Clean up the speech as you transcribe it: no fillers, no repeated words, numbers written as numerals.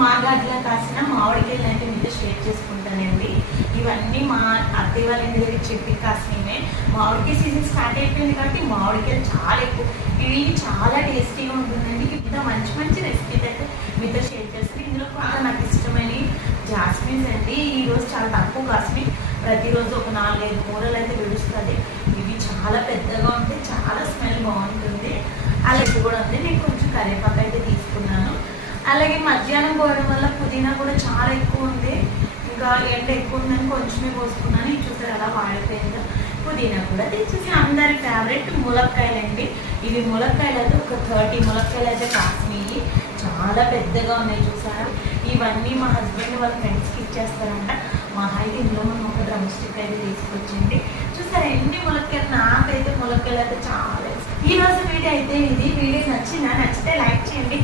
మా గార్డెన్లో కాసిన మామిడికాయలు అంటే మీతో షేర్ చేసుకుంటానండి. ఇవన్నీ మా అత్తయ్య వాళ్ళ ఇంటి దగ్గర చెప్పి కాసినవే. మామిడికాయ సీజన్ స్టార్ట్ అయిపోయింది కాబట్టి మామిడికాయలు చాలా ఎక్కువ. ఇవి చాలా టేస్టీగా ఉంటుందండి. ఇంత మంచి మంచి రెసిపీస్ అయితే మీతో షేర్ చేస్తాను. ఇందులో కూడా నాకు ఇష్టమైన జాస్మిన్స్ అండి. ఈరోజు చాలా తక్కువ కాసినాయి. ప్రతిరోజు ఒక 4-5 కూరలు అయితే విడుస్తుంది. ఇవి చాలా పెద్దగా ఉంటాయి, చాలా స్మెల్ బాగుంటుంది. అలాగే కూడా ఉంది. నేను కొంచెం కరివేపాకు అయితే తీసుకున్నాను. అలాగే మధ్యాహ్నం పోవడం వల్ల పుదీనా కూడా చాలా ఎక్కువ ఉంది. ఇంకా ఎండ ఎక్కువ ఉందని కొంచెమే పోసుకున్నాను. ఇది చూసారు అలా వాడిపోయిందో. పుదీనా కూడా తెచ్చేసి అందరి ఫేవరెట్ ములక్కాయలండి. ఇవి ములక్కాయలు అయితే ఒక 30 ములక్కాయలు అయితే కాసినాయి. చాలా పెద్దగా ఉన్నాయి చూసారా. ఇవన్నీ మా హస్బెండ్ వాళ్ళ ఫ్రెండ్స్కి ఇచ్చేస్తారంట. మా అయితే ఇందులో మనం ఒక డ్రమ్ స్టిక్ అయితే తీసుకొచ్చింది. చూసారా ఎన్ని ములక్కాయలు. నాకైతే ములక్కాయలు అయితే చాలా. ఈ రోజు వీడియో అయితే ఇది. వీడియో నచ్చితే లైక్ చేయండి.